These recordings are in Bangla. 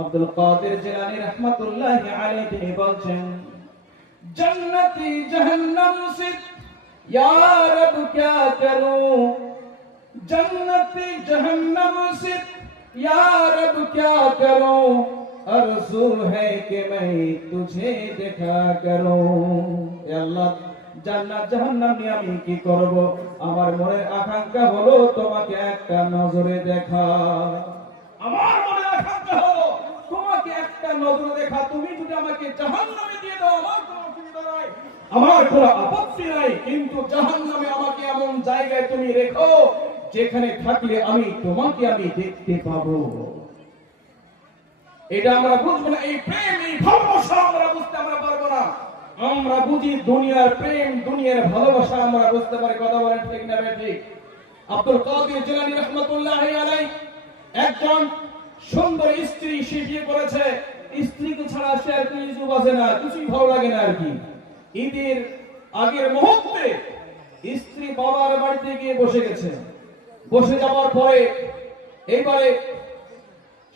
আব্দুল কাদের জিলানী রাহমাতুল্লাহি আলাইহি তিনি বলছেন, जन्नती जहन्नम से या रब क्या करूं, जन्नती जहन्नम से या रब क्या करूं, आरज़ू है कि मैं तुझे देखा करूं। या अल्लाह জান্নাত জাহান্নাম নিয়ে আমি কি করব? আমার মনের আকাঙ্ক্ষা হলো তোমাকে একটা নজরে দেখা। আমার মনের আকাঙ্ক্ষা হলো তোমাকে একটা নজরে দেখা। তুমি যদি আমাকে জাহান্নামে দিয়ে দাও আমার কোনো অসুবিধা নাই, আমার কোনো আপত্তি নাই, কিন্তু জাহান্নামে আমাকে এমন জায়গায় তুমি রেখো যেখানে থাকলে আমি তোমাকে আমি দেখতে পাবো। এটা আমরা বুঝবো না, এই প্রেম এই ভালোবাসা আমরা বুঝতে আমরা পারবো না। আমরা বুঝি দুনিয়ার প্রেম দুনিয়ার ভালোবাসা আমরা বুঝতে পারি। কথা বলেন ঠিক না ঠিক? আব্দুল কাদের জিলানী রাহমাতুল্লাহি আলাইহি একজন সুন্দর স্ত্রী সে বিয়ে করেছে। স্ত্রীকে ছাড়া সে আর কিছু বাজে না, কিছুই ভালো লাগে না আর কি। ঈদের আগের মুহূর্তে স্ত্রী বাবার বাড়িতে গিয়ে বসে গেছে। বসে যাওয়ার পরে এইবারে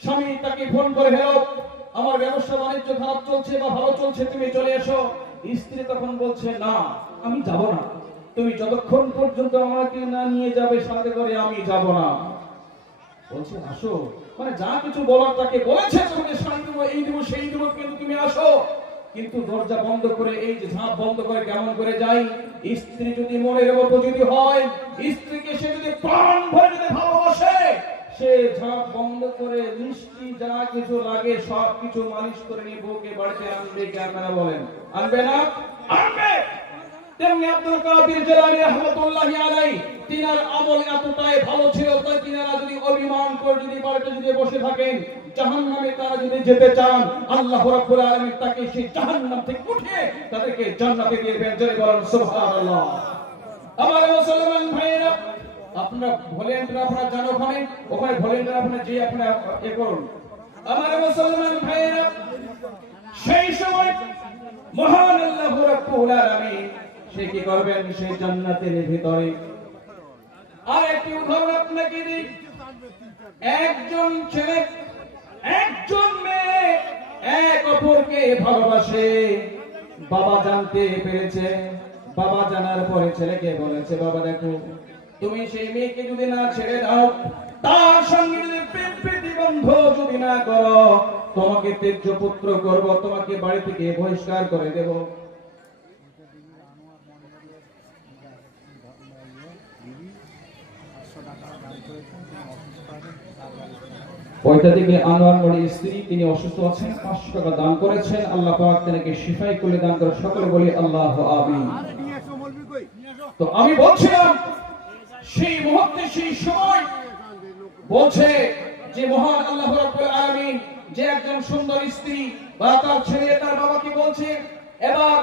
স্বামী তাকে ফোন করে, হ্যালো আমার ব্যবসা বাণিজ্য খারাপ চলছে বা ভালো চলছে, তুমি চলে এসো। স্ত্রী তখন বলছে, না আমি যাব না, তুমি যতক্ষণ পর্যন্ত আমাকে না নিয়ে যাবে সাথে করে আমি যাব না। বলছে আসো, মানে যা কিছু বলার তাকে বলেছে, তোমাকে শান্তি দেবো, এই দেবো সেই দেবো, কিন্তু তুমি আসো। কিন্তু দরজা বন্ধ করে এই যে ঝাঁপ বন্ধ করে কেমন করে যাই। স্ত্রী যদি মনের মতো যদি হয়, স্ত্রীকে সে যদি প্রাণ ভরে যদি ভালোবাসে, সে ঝাঁপ বন্ধ করে মিষ্টি যা কিছু লাগে সব কিছু মালিশ করে নিয়ে বউকে বাড়িতে আনবে। কেন বলেন আনবে না? আনবে। তেমনি আব্দুল কাদের জিলানী রাহমাতুল্লাহি আলাইহি তিনার আমল এতটাই ভালো ছিল, তাই তিনারা যদি অভিমান করে যদি বাড়িতে যদি বসে থাকেন, জাহান্নামে তারা যদি যেতে চান, আল্লাহ রাব্বুল আলামিন তাকে সেই জাহান্নাম থেকে উঠিয়ে তাদেরকে জান্নাতে দিয়ে দেবেন। জোরে বলেন সুবহানাল্লাহ। আমার মুসলমান ভাইরা, আপনারা ভলেন্টিয়ার আপনারা জানো, ওখানে ভলেন্টিয়ার আপনারা যে আপনারা এ করুন। আমার মুসলমান ভাইরা, সেই সময় মহান আল্লাহ রাব্বুল আলামিন সে কি করবেন? সেই জান্নাতের ভিতরে আর একটি উদাহরণ আপনাকে দিই। একজন ছেলে একজন মেয়ে এক অপরকে ভালোবাসে। বাবা জানতে পেরেছে। বাবা জানার পরে ছেলেকে বলেছে, বাবা দেখো তুমি সেই মেয়েকে যদি না ছেড়ে দাও, তার সঙ্গে যদি প্রেম প্রতিবন্ধ যদি না করো, তোমাকে ত্যায্য পুত্র করব, তোমাকে বাড়ি থেকে বহিষ্কার করে দেব। ওইটা থেকে আনোয়ার মনির স্ত্রী তিনি অসুস্থ আছেন, 500 টাকা দান করেছেন। আল্লাহ পাক তাকে শিফাই করে দান করে। সকলে বলি আল্লাহু আমিন। তো আমি বলছিলাম সেই মুহূর্তে সেই সময় বলছে যে মহান আল্লাহ রাব্বুল আলামিন যে একজন সুন্দর স্ত্রী বা তার ছেলে তার বাবাকে বলছে, এবার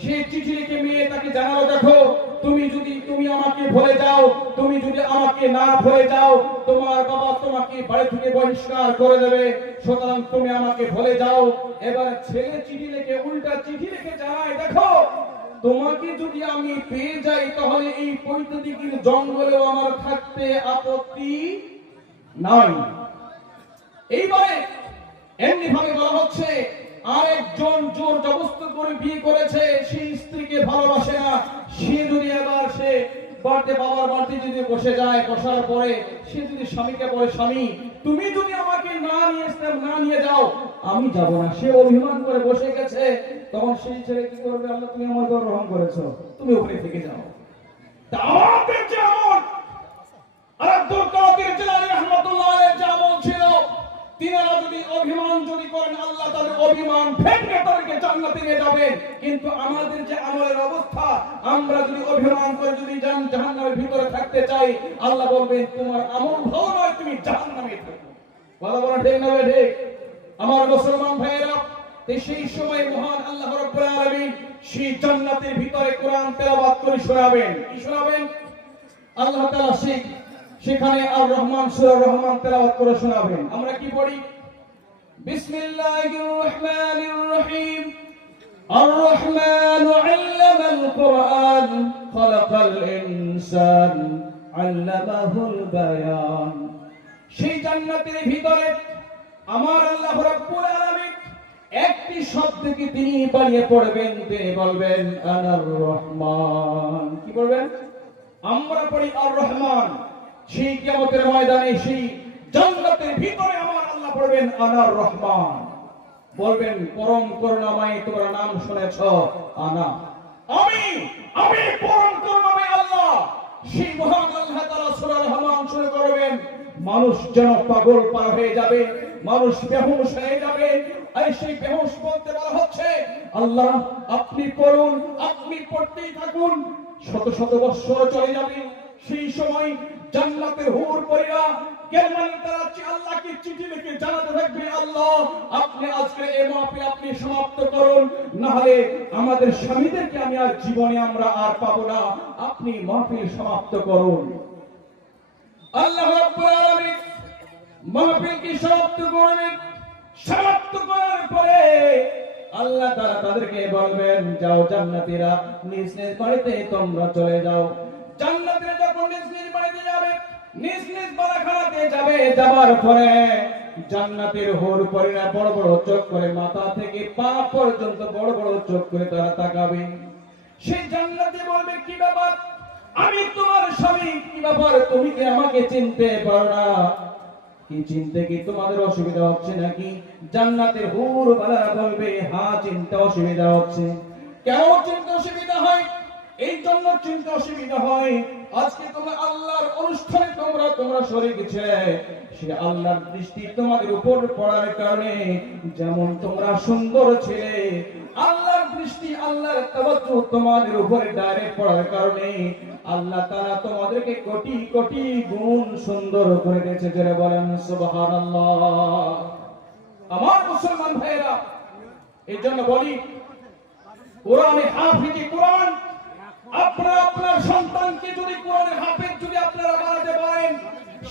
সে চিঠি লিখে মেয়ে তাকে জানালো, দেখো তুমি আমাকে ভুলে যাও, তুমি যদি আমাকে না ভুলে যাও, তোমার বাবা তোমাকে বাড়ি থেকে বহিষ্কার করে দেবে, সুতরাং তুমি আমাকে ভুলে যাও। এবার ছেলে চিঠি লিখে উল্টা চিঠি লিখে জানায়, দেখো তোমাকে যদি আমি পেয়ে যাই তাহলে এই পৈতৃকের জঙ্গলেও আমার থাকতে আপত্তি নাই। এইবারে এমনি ভাবে বলা হচ্ছে আরেকজন জোর জবরদস্তি করে বিয়ে করেছে, সেই স্ত্রীকে ভালোবাসে না, সে যদি এবার সে বাড়িতে বাবার বাড়িতে যদি বসে যায়, বসার পরে সে যদি স্বামীকে বলে, স্বামী তুমি যদি আমাকে না নিয়ে যাও আমি যাব না, সে অভিমান করে বসে গেছে, তখন সেই ছেলে কি করবে? আল্লাহ তুমি আমার উপর রহম করেছো, তুমি ওখানে থেকে যাও। তা আমাদের যে আমল আব্দুল কাদের জিলানী রাহমাতুল্লাহ আলাইহি যে আমল ছিল, তিনারা যদি অভিমান যদি করেন, আল্লাহ তাদের অভিমান ভেঙে তাদেরকে জান্নাতে নিয়ে যাবেন। কিন্তু আমাদের যে আমলের অবস্থা, আমরা যদি অভিমান করে যদি জাহান্নামের ভিতরে থাকতে চাই, আল্লাহ বলবেন তোমার আমল ভালো নয়, তুমি জাহান্নামে থাকো। কথা বলা ঠিক না ঠিক? আমার মুসলমান ভাইয়েরা, সেই সময় মহান আল্লাহ রাব্বুল আলামিন সেই জান্নাতের ভিতরে কোরআন তেলাওয়াত করে শোনাবেন। কি শোনাবেন? আল্লাহ তাআলা সেখানে আর রহমান সূরা রহমান তেলাওয়াত করে শোনাবেন। আমরা কি পড়ি? বিসমিল্লাহির রহমানির রহিম। আর রহমান আল্লামাল কুরআন খালাকাল ইনসান আল্লামাহুল বায়ান। সেই জান্নাতের ভিতরে আমার আল্লাহ রাব্বুল আলামিন একটি শব্দকে তিনি বানিয়ে পড়বেন, তিনি বলবেন আনার রহমান। কি বলবেন? আমরা পড়ি আর রহমান। সেই কিয়ামতের ময়দানে, সেই জান্নাতের ভিতরে আমার আল্লাহ পড়বেন আনার রহমান, বলবেন পরম করুণাময়, তোমরা নাম শুনেছ আনা, আমি আমি পরম করুণাময় আল্লাহ। সেই মহান আল্লাহ তাআলা সূরা রহমান শুরু করবেন, মানুষ যেন পাগল পার হয়ে যাবে, মানুষ বেহুশ হয়ে যাবে। আর সেই বেহুশ বলতে বলা হচ্ছে আল্লাহ আপনি পড়ুন, আপনি পড়তেই থাকুন। শত শত বৎসর চলে যাবে, সেই সময় জান্নাতের হুর পরীরা কেমন তারা আল্লাহকে চিঠি লিখে জানাতে থাকবে, আল্লাহ আপনি আজকে এই মাহফিল আপনি সমাপ্ত করুন, না হলে আমাদের স্বামীদেরকে আমি আর জীবনে আমরা আর পাবো না, আপনি মাহফিল সমাপ্ত করুন। আল্লাহ রাব্বুল আলামিন মাহফিলকে সমাপ্ত করবেন। সমাপ্ত করার পরে আল্লাহ তাআলা তাদেরকে বলবেন, যাও জান্নাতীরা নিজ নিজ বাড়িতে তোমরা চলে যাও। জান্নাতীরা যখন নিজ নিজ বাড়িতে যাবে, নিজ নিজ বাড়িখানাতে যাবে, যাবার পরে জান্নাতের হুর পরীরা বড় বড় চোখ করে, মাথা থেকে পা পর্যন্ত বড় বড় চোখ করে তারা তাকাবে। সেই জান্নাতে বলবে, কি ব্যাপার, আমি তোমার স্বামী, কি ব্যাপার তুমি কি আমাকে চিনতে পারো না? কি চিনতে কি তোমাদের অসুবিধা হচ্ছে নাকি? জান্নাতের হুর বালারা বলবে, হ্যাঁ চিনতে অসুবিধা হচ্ছে। কেন চিনতে অসুবিধা হয়? এই জন্য চিনতে অসুবিধা হয়, আজকে তোমরা আল্লাহর অনুষ্ঠানে তোমরা শরীক ছিলে, সে আল্লাহর দৃষ্টি তোমাদের উপর পড়ার কারণে যেমন তোমরা সুন্দর ছিলে, আল্লাহর দৃষ্টি আল্লাহর তাওয়াজ্জুহ তোমাদের উপরে ডাইরেক্ট পড়ার কারণে আল্লাহ তাআলা তোমাদেরকে কোটি কোটি গুণ সুন্দর করে দিয়েছে। যারা বলেন সুবহানাল্লাহ। আমার মুসলমান ভাইরা, এই জন্য বলি কোরআনে হাফিজে কোরআন, আপনারা আপনার সন্তানকে যদি কোরআনের হাফেজ যদি আপনারা বানাতে পারেন,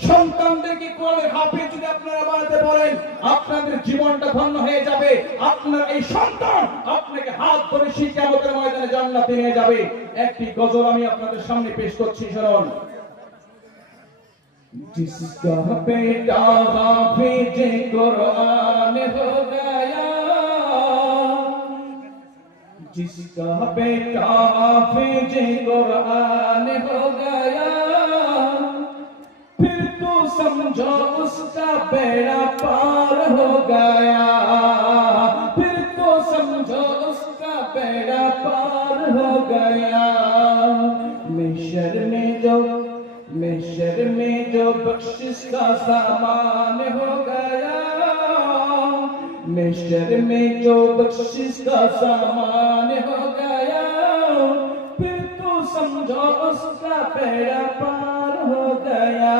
সন্তানদেরকে কোরআনের হাফেজ যদি আপনারা বানাতে পারেন, আপনাদের জীবনটা ধন্য হয়ে যাবে। আপনার এই সন্তান আপনাকে হাত ধরে সেই কিয়ামতের ময়দানে জান্নাতে নিয়ে যাবে। একটি গজল আমি আপনাদের সামনে পেশ করছি, শুনুন। जिसका बेटा हाफिज कुरान हो गया, जिसका बेटा हाफिज कुरान हो गया, फिर तो समझो उसका बेड़ा पार हो गया, फिर तो समझो उसका बेड़ा पार हो गया। मिशर में जो बख्शिश का सामान हो गया, मिशर में जो बख्शिश का सामान हो गया, फिर तो समझो उसका बेड़ा पार हो गया,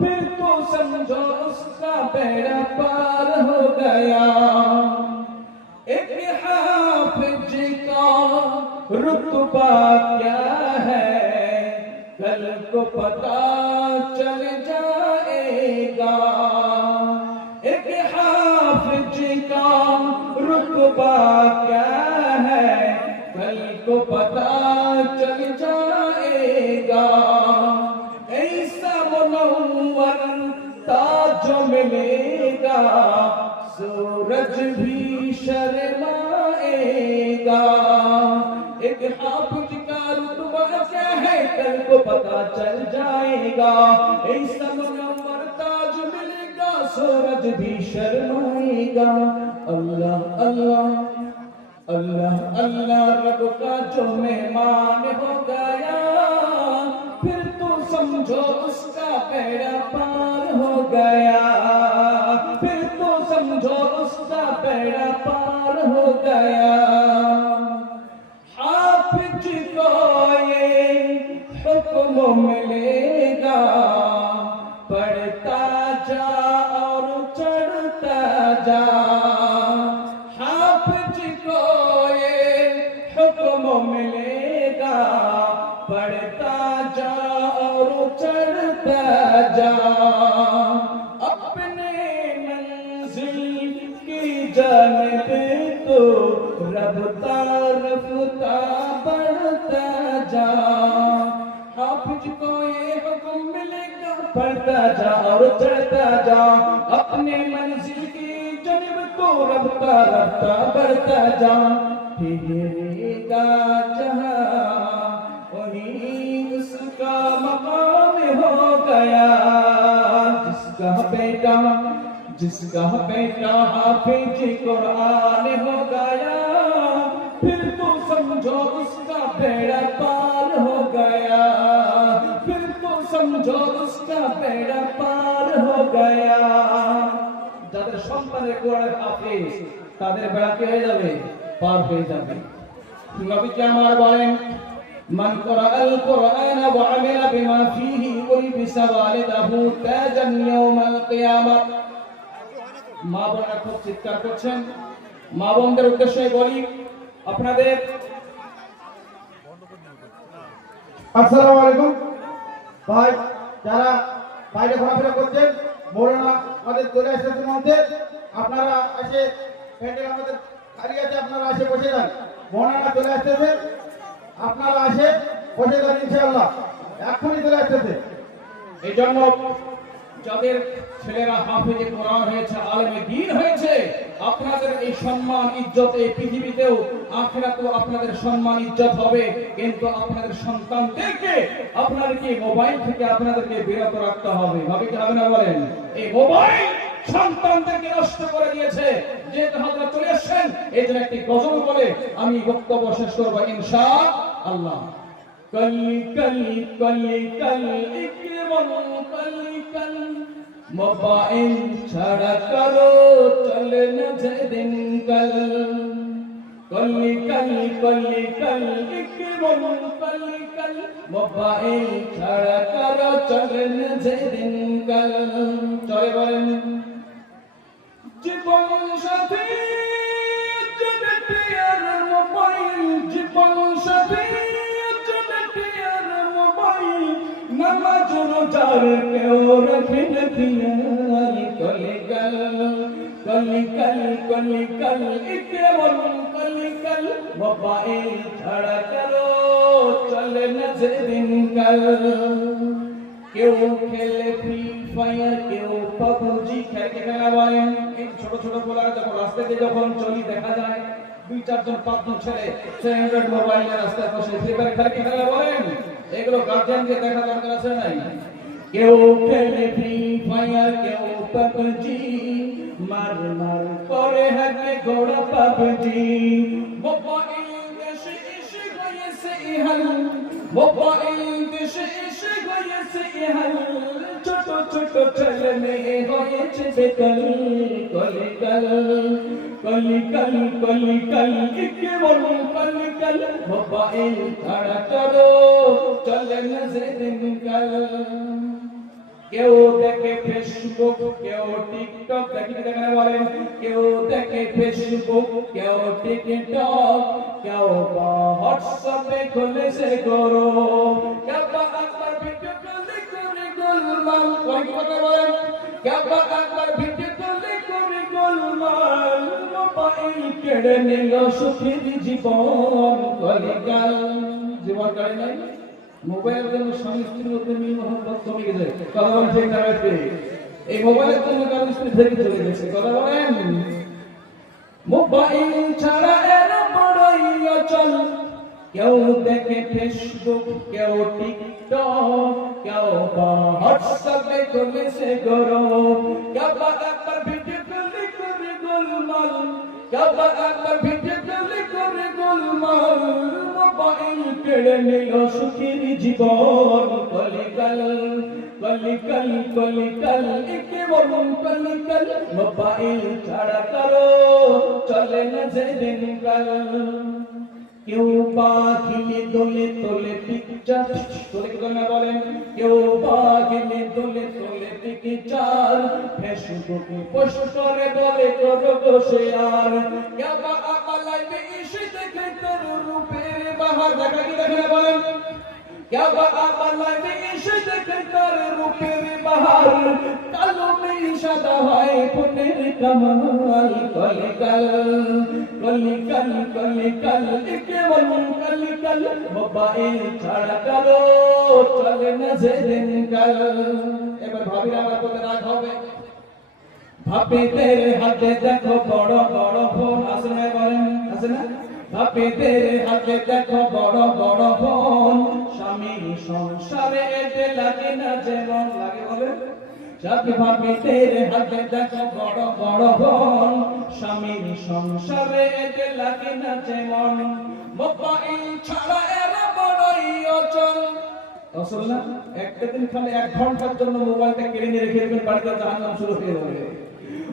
फिर तो समझो उसका बेड़ा पार हो गया। एक हाफिज का रुतबा क्या है, कल को पता चल जाएगा। एक हाफिज का रुतबा क्या है, कल को पता चल जाएगा। ऐसा मुनव्वर ताज मिलेगा, सूरज भी शर्माएगा। एक हाफिज का रुतबा क्या है, कल को पता चल जाएगा। ऐसा मुनव्वर ताज मिलेगा, सूरज भी शर्माएगा। अल्लाह अल्लाह अल्लाह अल्लाह रब का जो मेहमान हो गया, फिर तो समझो उसका बेड़ा पार हो गया, फिर तो समझो उसका बेड़ा पार हो गया। हाफिज को ये हुक्म मिलेगा, पढ़ता जा और चढ़ता जा। हाफिज को ये हुक्म मिलेगा, पढ़ता जा और चढ़ता जा। अपने मंजिल की जानिब तो रफ्ता रफ्ता बढ़ता जा। हाफिज को ये हुक्म मिलेगा, बढ़ता जा और चढ़ता जा, अपने मंजिल की जानिब को रफ्ता रफ्ता बढ़ता जा, ठहरेगा जहां वहीं उसका मकाम हो गया। जिसका बेटा हाफिज कुरान हो गया, फिर तो समझो उसका बेड़ा पार हो गया, फिर तो समझो उसका बेड़ा पार हो गया। যাদের সন্তানের কোরআনের হাফেজ তাদের বেড়া কি হয়ে যাবে? পার হয়ে যাবে। নবীজি আমার বলেন, মান ক্বরাআল কুরআন ওয়া আমিলা বিমা ফীহি উলবিসা ওয়ালিদাহু তাজান ইয়াউমাল কিয়ামাহ। মা বোনেরা খুব চিৎকার করছেন, মা বোনদের উদ্দেশ্যে বলি, আপনাদের আসসালামু আলাইকুম ভাই, যারা বাইরে ঘোরাফেরা করছেন, মৌলানা আমাদের চলে এসেছে মধ্যে, আপনারা এসে প্যান্ডেল আমাদের খালি আছে, আপনারা এসে বসে যান। মৌলানা চলে আসতেছে, আপনারা এসে বসে যান, ইনশাআল্লাহ এখনই চলে আসতেছে। এই জন্য যাদের ছেলেরা হাফেজে কোরআন হয়েছে, আলেমে দ্বীন হয়েছে, আপনাদের এই সম্মান ইজ্জত এই পৃথিবীতেও আখিরাতেও আপনাদের সম্মান ইজ্জত হবে। কিন্তু আপনাদের সন্তানদেরকে আপনাদেরকে মোবাইল থেকে আপনাদেরকে বিরত রাখতে হবে। ভাবে কি হবে না বলেন? এই মোবাইল সন্তানদেরকে নষ্ট করে দিয়েছে। যেহেতু হযরত চলে আসছেন, এই জন্য একটি গজল বলে আমি বক্তব্য শেষ করব ইনশাআল্লাহ। कली कली कली कल इकमल कली कल मोबाइल छड़ा करो चल न दिन कल। कली कली कली कल इकमल कली कल मोबाइल छड़ा करो चल न दिन कल। चले बोलें জীবন সাথী জনপ্রিয়ার মোবাইল, জীবন সাথী নামাজ রোজার কেউ রাখে না খেয়াল। কলিকাল কলিকাল কলিকাল কেবল কলিকাল মোবাইল ছাড়া কারো চলে না দিনকাল। কেউ খেলে ফ্রি ফায়ার, কেউ পাবজি খেলা বলেন। এই ছোট ছোট পোলারা যখন রাস্তাতে যখন চলি দেখা যায় 2-4 জন 5 জন ছেলে অ্যান্ড্রয়েড মোবাইলের রাস্তায় বসে ফ্রি ফায়ার খেলা বলেন। এগুলো গার্জিয়ানকে দেখা দরকার আছে নাই? কেউ খেলে ফ্রি ফায়ার, কেউ পাবজি, মার মার করে হাতে গোড়া পাবজি। মোবাইল দেশে এসে গেছে ইহাল, মোবাইল দেশে এসে গেছে ইহাল, ছোট ছোট ছেলে মেয়ে হয়েছে বেকাল। কলিকাল কলিকাল কলিকাল কেবল কলিকাল মোবাইল ছাড়া করো চলে না দিনকাল। কেউ দেখে ফেসবুক, কেউ টিকটক, দেখে বলেন। কেউ দেখে ফেসবুক, কেউ টিকটক, কেউ হোয়াটসঅ্যাপে খুলেছে গরো, কেউ একবার ভিডিও কলে করে গোলমাল। কথা বলেন, কেউ একবার ভিডিও কলে করে গোলমাল। মোবাইল কেড়ে নিল সুখের জীবন। কলিকাল জীবন কাটে নাই। মোবাইলের জন্য স্বামী স্ত্রীর মধ্যে মিল মহব্বত কমে গেছে। কথা বলেন ঠিক না? এই মোবাইলের জন্য কারো স্ত্রী থেকে চলে গেছে। কথা বলেন। মোবাইল ছাড়া এর বড়ই অচল। কেউ দেখে ফেসবুক, কেউ টিকটক, কেউ হোয়াটসঅ্যাপে খুলেছে গরম, কেউ একবার ভিডিও কলে করে গোলমাল, কেউ একবার ভিডিও কলে করে গোলমাল। মোবাইল কেড়ে নিল সুখের জীবন। কলিকাল কলিকাল কলিকাল কেবল কলিকাল মোবাইল ছাড়া কারো চলে না দিনকাল। কেউ বাঘিলে দোলে তোলে পিকচার, তোলে না বলেন। কেউ বাঘিলে দোলে তোলে পিকচার, ফেসবুকে পোস্ট করে বলে করো বসে আর। কেউ লাইভে এসে দেখে তোর রূপের বাহার। দেখা কি দেখে না বলেন। क्या बाला में इश्क कर रूपेर बहार कालो में सादा है पुनेर कमाल कलिकल के मन कलिकल मोबाइल छाड़ा करो चले न যে দিনকাল এবার ভাবিরা আমার বলতে রাগ হবে ভাবিদের হাতে দেখো বড় বড় ফোন আছে না বলেন আছে না ভাবিদের হাতে দেখো বড় বড় ফোন স্বামী সংসারে এতে লাগে না যেমন লাগে বলেন সাথী ভাবিদের হাতে দেখো বড় বড় ফোন স্বামী সংসারে এতে লাগে না যেমন মোবাইল ছাড়া এরা বড়ই অচল অচল না একটা দিন খালি 1 ঘন্টার জন্য মোবাইলটা কেড়ে নিয়ে রেখে দেবেন বাড়িতে জাহান্নাম শুরু হয়ে যাবে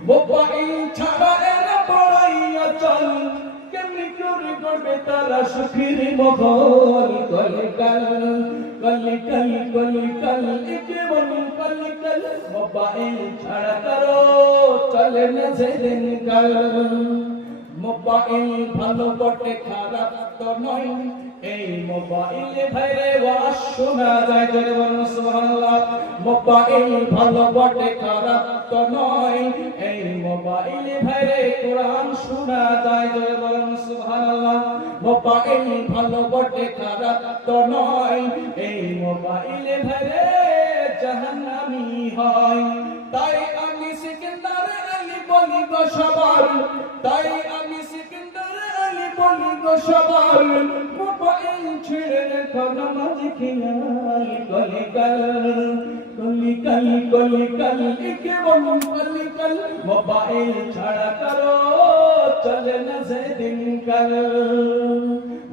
মোবাইল ছাড়া এরা বড়ই অচল কেমনি করে করবে তারা সুখের মহল কলিকাল কেমন কলিকাল মোবাইল ছাড়া করো চলে না যে দিনকাল মোবাইল ভালো বটে খারাপ তো নয় এই মোবাইলে ভাইরে ওয়াজ শোনা যায় জোরে বলুন সুবহানাল্লাহ মোবাইল ভালো বটে খারাপ তো নয় এই মোবাইলে ভাইরে কোরআন শোনা যায় জোরে বলুন সুবহানাল্লাহ মোবাইল ভালো বটে খারাপ তো নয় এই মোবাইলে ভাইরে জাহান্নামী হয় তাই আমি সিকান্দার আলী বলি গো সবার তাই আমি সিকান্দার আলী বলি গো সবার মোবাইল ছেড়ে রেখো নামাজ খেয়াল কলিকাল কেমন কলিকাল মোবাইল ছাড়া করো চলে না যে দিনকাল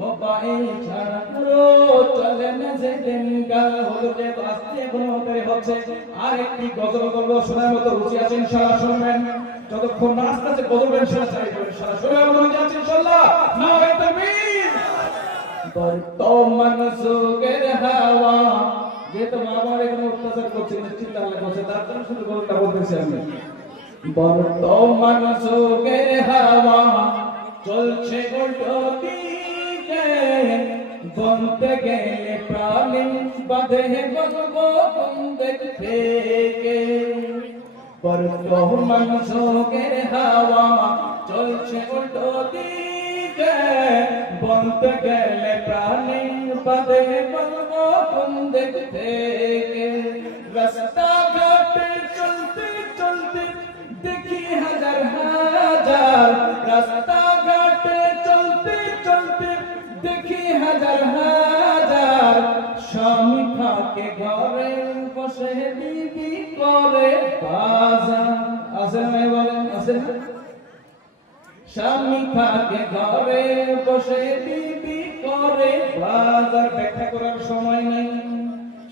মোবাইল ছাড়া করো চলে না যে দিনকাল হলো যে আস্তে এখনো করে হচ্ছে আর একটি গজল বলবো শোনার মতো রুচি আছে ইনশাআল্লাহ শুনবেন যতক্ষণ না আসতে গজল ইনশাআল্লাহ চাইবেন ইনশাআল্লাহ শোনার মতো রুচি আছে ইনশাআল্লাহ নারে তাকবীর বর্তমান যুগের হাওয়া যে তো আমার এখানে অত্যাচার করছে চিন্তা করছে তার জন্য শুধু গজলটা বলতেছি আমি বর্তমান যুগের হাওয়া চলছে উল্টো দিকে বলতে গেলে প্রাণী বাঁধে বলবো কোন দিক থেকে বর্তমান যুগের হাওয়া চলছে উল্টো দিকে বলতে গেলে প্রাণী বাঁধে বলবো কোন দিক থেকে রাস্তা ঘাটে চলতে চলতে দেখি হাজার হাজার রাস্তা ঘাটে চলতে চলতে দেখি হাজার হাজার স্বামী থাকে ঘরে বসে বিবি করে বাজার আছে না বলেন আছে না স্বামী থাকে ঘরে বসে বিবি করে বাজার ব্যাখ্যা করার সময় নেই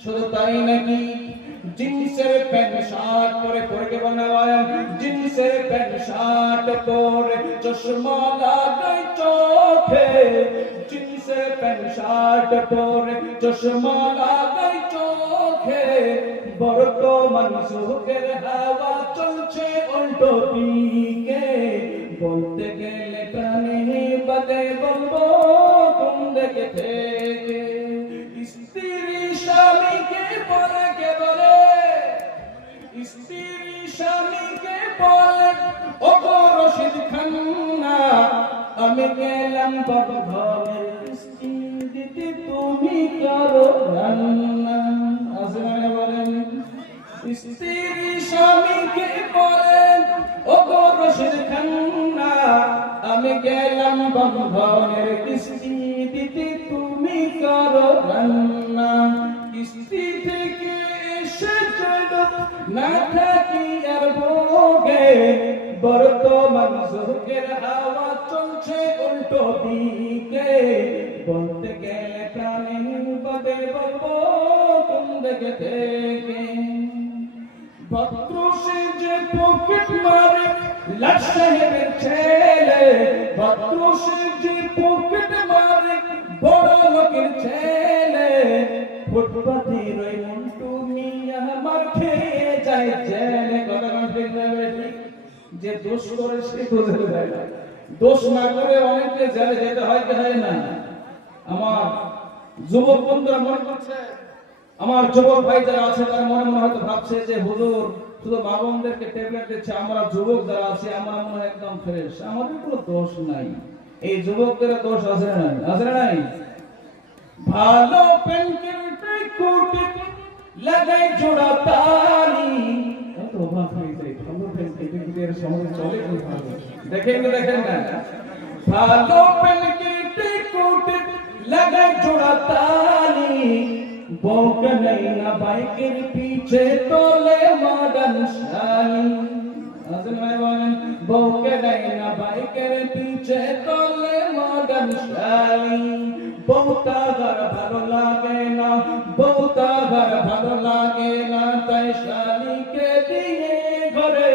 শুধু তাই নাকি জিন্সের প্যান্ট শার্ট পরে পরে বানায় জিন্সের প্যান্ট শার্ট পরে চশমা লাগাই চোখে জিন্সের প্যান্ট শার্ট পরে চশমা লাগাই চোখে বর্তমান যুগের হাওয়া চলছে উল্টো দিকে বলতে গেলে প্রাণী বাদে বলবো কোন দিকে থেকে স্ত্রী স্বামীকে বলে কে বলে স্ত্রী স্বামীকে বলে ও গো রশিদ খান্না আমি গেলাম বাবু ঘরে স্ত্রী দিতে তুমি করো রান্না আসলে বলেন স্ত্রী স্বামীকে বলে ও গো রশিদ খান্না আমি গেলাম বাবু ঘরে স্ত্রী দিতে তুমি করো রান্না কিস্তি থেকে এসে চলো না থাকি আর ভোগে বর্তমান যুগের হাওয়া চলছে উল্টো দিকে বলতে গেলে প্রাণী বাদে বলবো কোন দিকে থেকে ভদ্রসে যে পকেট মারে লাট সাহেবের ছেলে ভদ্রসে যে পকেট মারে বড় লোকের ছেলে ফুটপাতের ওই মন্টু মিয়া মার খেয়ে যায় জেলে কথা বলতে যে দোষ করে সে তো জেলে যায় না দোষ না করে অনেককে জেলে যেতে হয় কি হয় না আমার যুবক বন্ধুরা মনে করছে, আমার যুবক ভাই যারা আছে তারা মনে মনে হয়তো ভাবছে যে হুজুর শুধু মা বোনদেরকে ট্যাবলেট দিচ্ছে, আমরা যুবক যারা আছি আমরা মনে হয় একদম ফ্রেশ, আমাদের কোনো দোষ নাই। এই যুবকদের দোষ আছে না নাই? আছে না নাই? ভালো প্যান্টের কোটে লাগাই জোড়া তালি, এত অভাব হয়ে যায় ভালো প্যান্টের সমাজে চলে কি ভালো? দেখেন না ভালো প্যান্টের কোটে লাগাই জোড়া তালি, বউকে নেই না বাইকের পিছে তোলে মডার্ন শালি। আসেন ভাই বলেন, বউকে নেই না বাইকের পিছে তোলে মডার্ন শালি। বউটা ঘর ভালো লাগে না, বউটা ঘর ভালো লাগে না, তাই শালিকে দিয়ে ঘরে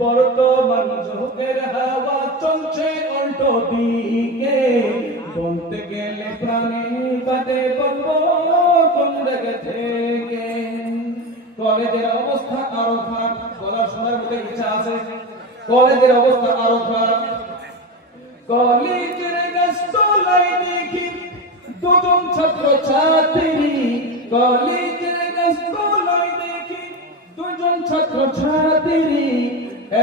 বর্তমান যুগের হাওয়া চলছে উল্টো দিকে। বলতে গেলে প্রাণে বাদে বলবো কোন জায়গা থেকে। কলেজের অবস্থা আরো খারাপ, পড়াশোনার মধ্যে ইচ্ছা আছে, কলেজের অবস্থা আরো খারাপ। কলেজের গাছতলায় দেখি দুজন ছাত্র ছাত্রী, কলেজের গাছতলায় দেখি দুজন ছাত্র ছাত্রী,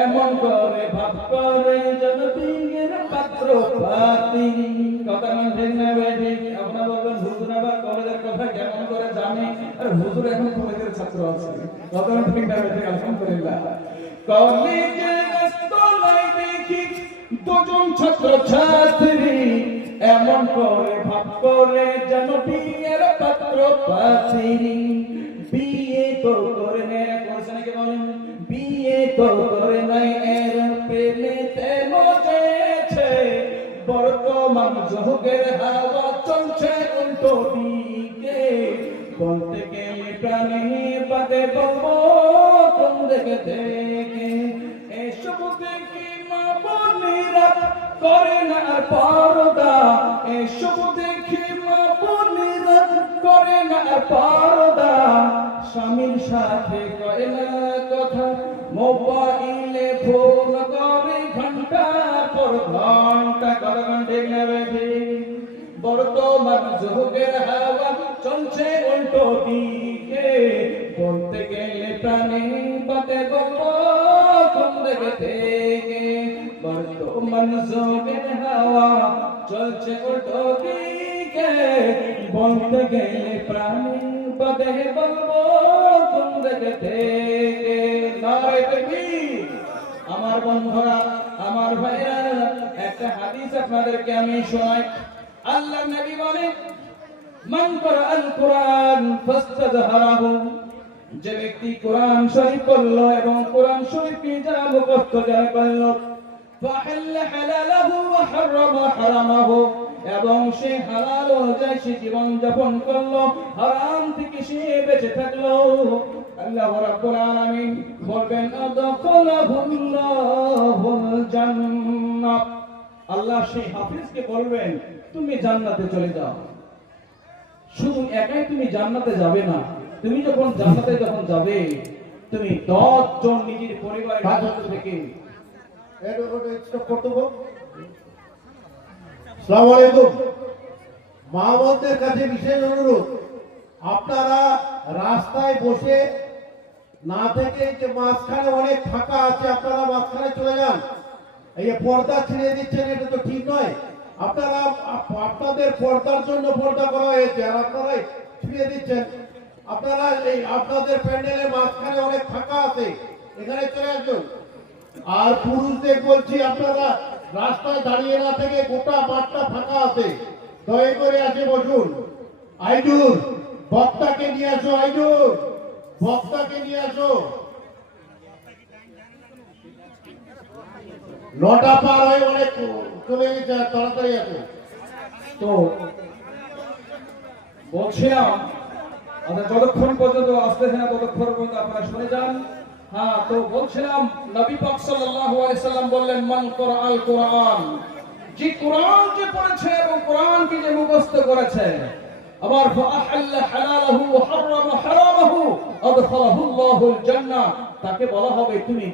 এমন করে ভাব করে যেন বিয়ের পাত্র পাতি। কথা ঠিক না বেঠি? আপনারা বলবেন হুজুর আবার কলেজের কথা কেমন করে জানে? আর হুজুর এখন কলেজের ছাত্র আছে। কথা ঠিক না বেঠি? আলহামদুলিল্লাহ। কলেজের গাছতলায় দেখি দুজন ছাত্র ছাত্রী, এমন করে ভাব করে যেন বিয়ের পাত্র পাতি। বিয়ে তো করে নেয়, করছে নাকি বলেন? বিয়ে তো করে নাই, এর প্রেমেতে মজেছে। বর্তমান যুগের হাওয়া চলছে উল্টো দিকে। বলতে গেলে প্রাণী বাদে বলবো কোন দিকে থেকে। এসব দেখি মা বোনেরা করে না আর পর্দা, এসব দেখি মা বোনেরা করে না আর পর্দা। স্বামীর সাথে কয় না কথা, মোবাইলে ফোন করে ঘন্টা পর ঘন্টা। কত ঘন্টা নেবে? বর্তমান যুগের হাওয়া চলছে উল্টো দিকে। বলতে গেলে প্রাণী বাদে বলবো কোন দিকে থেকে। বর্তমান যুগের হাওয়া চলছে উল্টো দিকে। বলতে গেলে প্রাণী বাদে বলবো কোন দিকে থেকে। নারে তাকবীর! আমার বন্ধুরা, আমার ভাইরা, একটা হাদিস আপনাদেরকে আমি শোনাই। আল্লাহর নবী বলেন, মান ক্বারাআল কুরআন ফাস্তাযহারাহু, যে ব্যক্তি কোরআন শরীফ পড়লো এবং কোরআন শরীফকে যারা মুখস্থ যারা করলো, ফাহাল্লা হালালাহু ওয়া হারামা হারামাহু, এবং সে হালাল অনুযায়ী সে জীবন যাপন করলো, হারাম থেকে সে বেঁচে থাকলো, আল্লাহ রাব্বুল আলামিন বলবেন আদখালাহুল্লাহুল জান্নাহ। আল্লাহ সেই হাফেজকে বলবেন তুমি জান্নাতে চলে যাও। শুধু একাই তুমি জান্নাতে যাবে না, তুমি যখন জান্নাতে যখন যাবে, তুমি 10 জন নিজের পরিবারের মধ্য থেকে। আসসালামু আলাইকুম। মা বোনদের কাছে বিশেষ অনুরোধ, আপনারা রাস্তায় বসে না থেকে যে মাঝখানে অনেক ফাঁকা আছে, আপনারা মাঝখানে চলে যান। এই যে পর্দা ছিঁড়ে দিচ্ছেন, এটা তো ঠিক নয়। আপনারা আপনাদের পর্দার জন্য পর্দা করা হয়েছে, আর আপনারাই ছিঁড়ে দিচ্ছেন। আপনারা এই আপনাদের প্যান্ডেলের মাঝখানে অনেক ফাঁকা আছে, এখানে চলে আসুন। আর পুরুষদের বলছি, আপনারা রাস্তায় দাঁড়িয়ে না থেকে গোটা মাঠটা ফাঁকা আছে, দয়া করে আসে বসুন। আইজুর, বক্তাকে নিয়ে আসো। আইজুর, বক্তাকে নিয়ে আসো। 9টা পার হয়ে অনেক চলে গেছে, তাড়াতাড়ি আসো। তো বলছিলাম, যতক্ষণ পর্যন্ত আসতেছে না ততক্ষণ পর্যন্ত আপনারা শুনে যান। হ্যাঁ, তো বলছিলাম নবী পাক সাল্লাল্লাহু আলাইহি সাল্লাম বললেন, মান ক্বারাআল কুরআন, যে কোরআন যে পড়েছে এবং কোরআনকে যে মুখস্থ করেছে, আবার ফাআহাল্লা হালালাহু ওয়া হারামা হারামাহু আদখালাহুল্লাহুল জান্নাহ, তাকে বলা হবে তুমি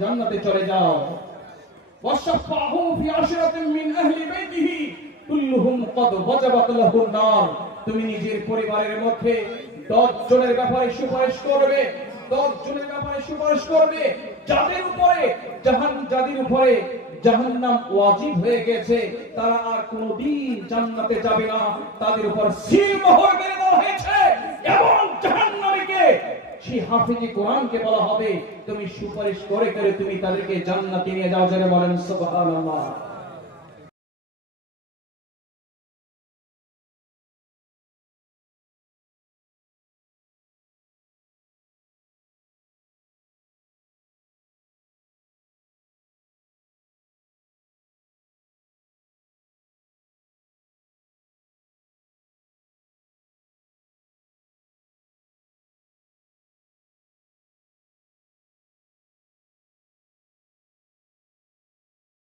জান্নাতে চলে যাও। ওয়াশফাহু ফি আশরাতিন মিন আহলি বাইতিহি, কুল্লুহুম ক্বাদ ওয়াজাবাত লাহুন নার। তুমি নিজের পরিবারের মধ্যে 10 জনের ব্যাপারে সুপারিশ করবে, 10 জনের ব্যাপারে সুপারিশ করবে যাদের উপরে জাহান্নাম ওয়াজিব হয়ে গেছে, তারা আর কোনোদিন জান্নাতে যাবে না, তাদের উপর সিল মোহর মেরে দেওয়া হয়েছে। এবং জাহান্নামীকে, সেই হাফিজে কোরআনকে বলা হবে তুমি সুপারিশ করে করে তুমি তাদেরকে জান্নাতে নিয়ে যাও। যারা বলেন সুবহানাল্লাহ।